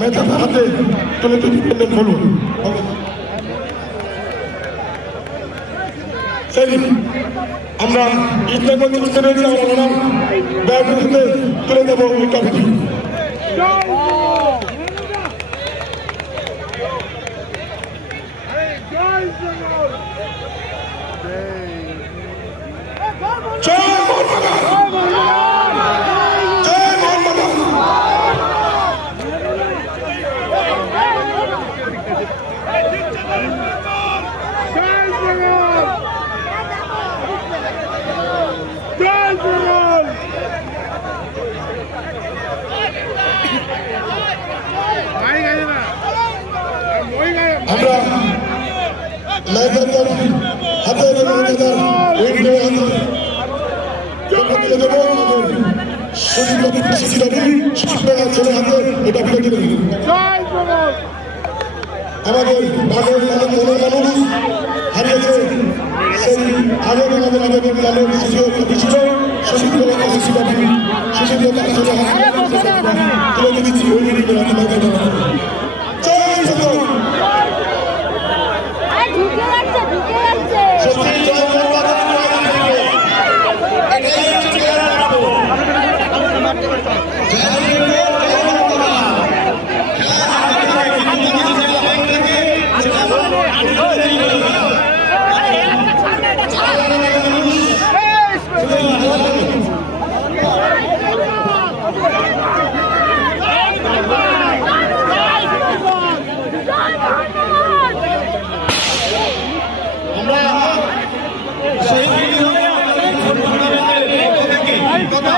মেয়েদের হাতে তুলে দিবেন বলুন। আমরা ইসলামগঞ্জ স্টেডিয়ামে আমরা ব্যাগগুলোতে তুলে দেবো এই ট্রফিটি। আমরা হাতে ছেলে হাতে এটা ফেলে দিলেন। আমাদের ভাগের মানুষ হারিয়েছে সেই আগের আমাদের আবেদন লালের শিশু ছিল শশীন্দ্র তুলে দিচ্ছি ওই মিটিংয়ে ঢুকে